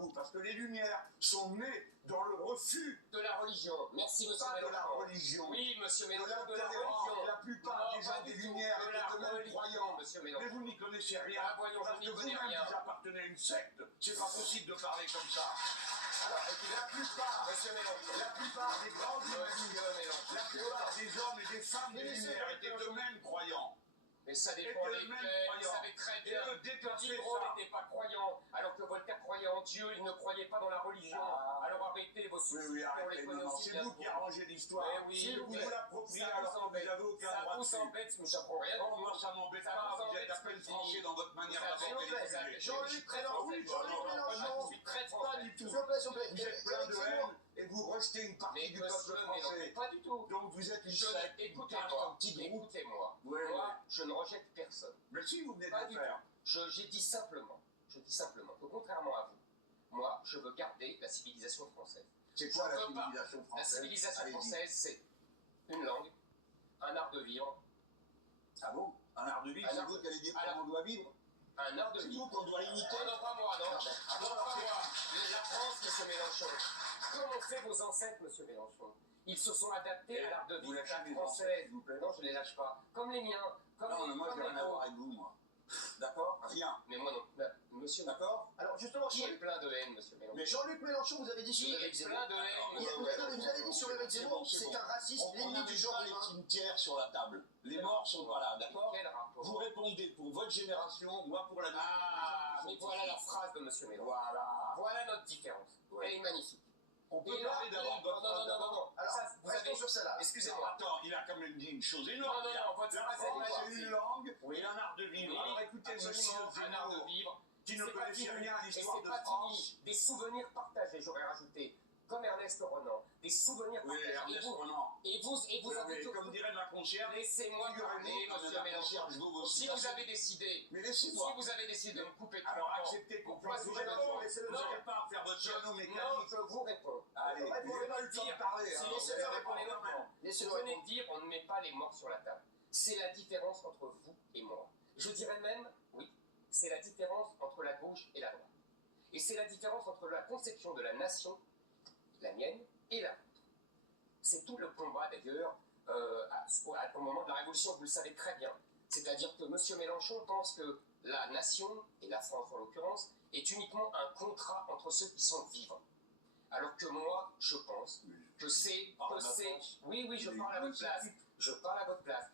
vous, parce que les Lumières sont nées dans le refus de la religion. Merci, monsieur pas Mélenchon. de la religion, Oui, monsieur de Mélenchon, de la l'intolérance. religion. La plupart des gens des Lumières de la étaient eux-mêmes religion, croyants. monsieur Mais Mélenchon. vous n'y connaissez rien, Ah, voyons, parce je que n'y connais vous-même rien. vous appartenez à une secte. C'est pas possible de parler comme ça. Alors, la plupart des grands humanistes, la plupart des hommes et des femmes des Lumières étaient eux-mêmes croyants. Mais ça dépend Et lesquels, vous savez très bien eux que déclassaient Diderot ça. n'était pas croyant, alors que Voltaire croyait en Dieu, il ne croyait pas dans la religion. Ah. Alors arrêtez vos Oui, substituts, oui, on les arrêtez, connaît non, aussi c'est bien vous que qui vous. arrangez l'histoire. Mais oui, C'est vous mais l'appropriez ça alors vous que vous embête. n'avez aucun Ça droit vous dessus. embête, mais j'apprends rien. Oh, moi ça m'embête Ça pas, vous vous êtes embête, à peine ce que tranché je dans votre manière Vous d'aborder avez- les sujets. Jean-Luc Mélenchon, Oui, Jean-Luc non, je suis très pas français. du tout. S'il vous plaît, s'il vous plaît. Vous êtes plein de haine et vous rejetez une partie Mais du peuple monsieur Mélenchon, français. pas du tout. Donc vous êtes une Je secte, un écoutez-moi, petit groupe. écoutez-moi. Ouais, Moi, ouais. je ne rejette personne. Mais si vous venez de Pas le du faire. J'ai dit simplement que contrairement à vous, moi, je veux garder la civilisation française. C'est quoi la Je veux pas. civilisation La française? civilisation Allez-y. française, c'est une langue, un art de vivre, Ah bon? Un art de vivre, Un c'est art vous de- qui allez dire Alors- comment on doit vivre? un art de C'est vivre. vous qu'on doit imiter? Non, pas moi, non. Ah bon, Non, alors pas c'est- moi. La France, monsieur Mélenchon. Comment ont fait vos ancêtres, monsieur Mélenchon? Ils se sont adaptés à l'art de Vous vivre lâchez les française. ancêtres, s'il vous plaît. Non, je ne les lâche pas. Comme les miens. Comme Non, mais moi, j'ai les rien à voir vôtres. avec vous, moi. D'accord? Rien. Mais moi non. Là, monsieur, D'accord? Alors justement, qui est Jean-Luc plein de haine, monsieur Mélenchon? Mais Jean-luc Mélenchon, vous avez dit sur Qui Éric est Zemmour. plein de haine, Il y a- monsieur vous avez Mélenchon? dit sur Éric Zemmour, c'est un raciste, On l'ennemi a du mis genre pas les humain. cimetières sur la table. Les morts sont pas là, d'accord? Quel rapport? Vous répondez pour votre génération, moi pour la nôtre. Ah, mais voilà la phrase de monsieur Mélenchon. Voilà. Voilà notre différence. Ouais. Elle est magnifique. On peut Et là, parler d'abord de non, votre non, non, non, non. Alors, Ça, vous restons avez... sur celle-là. Excusez-moi. Attends, il a quand même dit une chose énorme. Non, non, non, votre La phrase est France, c'est magnifique. une langue Oui. et un art de vivre. Oui, Alors écoutez, monsieur absolument, un art de Zemmour, vivre. qui ne C'est pas connaissait fini. rien à Et l'histoire c'est de pas France. fini. Des souvenirs partagés, j'aurais rajouté. Comme Ernest Renan. Des souvenirs Oui, partagés. Ernest Renan. Et vous Oui, avez tout... comme dirait ma concierge, Laissez-moi parler, monsieur Mélenchon. Si vous avez décidé... Mais Si laissez-moi. vous avez décidé de me couper tout Alors le temps, acceptez qu'on pourquoi fasse vous vous répondez répondre. laissez-le Vous Non. n'avez pas à faire votre piano Non, mécanique. je vous réponds. Allez, Ouais, vous n'avez pas eu le temps de parler. Si hein. laissez-le Vous répondre répondez quand même. Vous Laissez-le venez de répondre. dire on ne met pas les morts sur la table. C'est la différence entre vous et moi. Je dirais même, oui, c'est la différence entre la gauche et la droite. Et c'est la différence entre la conception de la nation, la mienne, et la vôtre. C'est tout le combat d'ailleurs au moment de la Révolution, vous le savez très bien. C'est-à-dire que M. Mélenchon pense que la nation, et la France en l'occurrence, est uniquement un contrat entre ceux qui sont vivants. Alors que moi, je pense que c'est... Oui, oui, je parle à votre place. Je parle à votre place.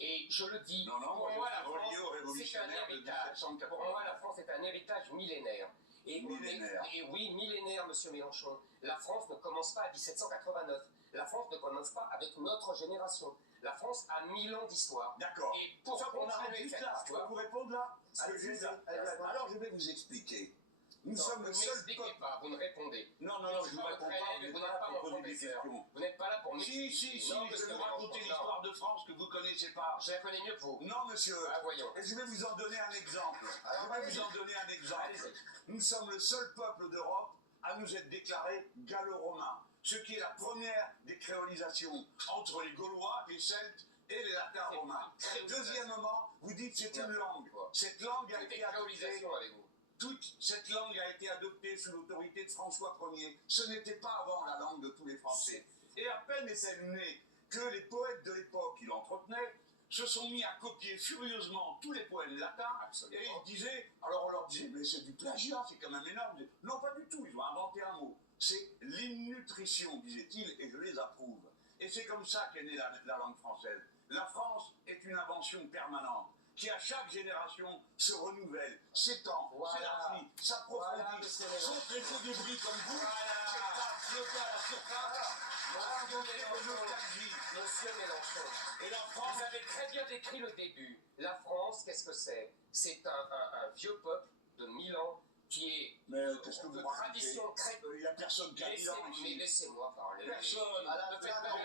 Et je le dis, Non, non, pour moi, la relié au France, c'est un révolutionnaire de héritage. Pour 1780. moi, la France est un héritage millénaire. Millénaire. Et oui, millénaire, monsieur Mélenchon. La France ne commence pas à 1789. La France ne commence pas avec notre génération. La France a 1000 ans d'histoire. D'accord. Et pour Ça, on arrête continuer juste cette là. Je peux histoire, vous répondre là? Allez-y, allez-y. Alors je vais vous expliquer. Nous non, sommes vous le ne seul m'expliquez peuple. pas, vous ne répondez. Non, non, non, je suis vous pas réponds votre pas. élève et Vous vous n'êtes n'êtes pas pas pour mon poser des professeur. questions. Vous n'êtes pas là pour Si, si, si, Non, je monsieur vais vous raconter Mélenchon, l'histoire de France que vous connaissez pas. Je la connais mieux que vous. Non, monsieur. Ah, voyons. Et je vais vous en donner un exemple. Alors, Je vais vous en donner un exemple. Allez-y. Nous sommes le seul peuple d'Europe à nous être déclaré gallo-romain, ce qui est la première des créolisations entre les Gaulois, les Celtes et les Latins C'est romains. pas une Deuxièmement, vous dites que c'est une langue. Cette langue a Toutes les été adoptée. créolisations avec vous. Toute cette langue a été adoptée sous l'autorité de François Ier. Ce n'était pas avant la langue de tous les Français. Et à peine est-elle née que les poètes de l'époque qui l'entretenaient se sont mis à copier furieusement tous les poèmes latins. Absolument. Et ils disaient, alors on leur disait, mais c'est du plagiat, c'est quand même énorme. Ils disaient, non, pas du tout, ils ont inventé un mot. C'est l'innutrition, disait-il, et je les approuve. Et c'est comme ça qu'est née la langue française. La France est une invention permanente, qui à chaque génération se renouvelle, s'étend, Voilà. s'élargit, s'approfondit, Voilà, monsieur Mélenchon. sont traités de bris comme vous, Voilà. flotter à la surface, Monsieur Mélenchon. et la France, Vous avez très bien décrit le début. La France, qu'est-ce que c'est? C'est un vieux peuple de 1000 ans qui est mais qu'est-ce que vous de racontez? tradition chrétienne. Il n'y a personne qui a 1000 ans Mais ici. laissez-moi parler. Personne. Ne faites pas-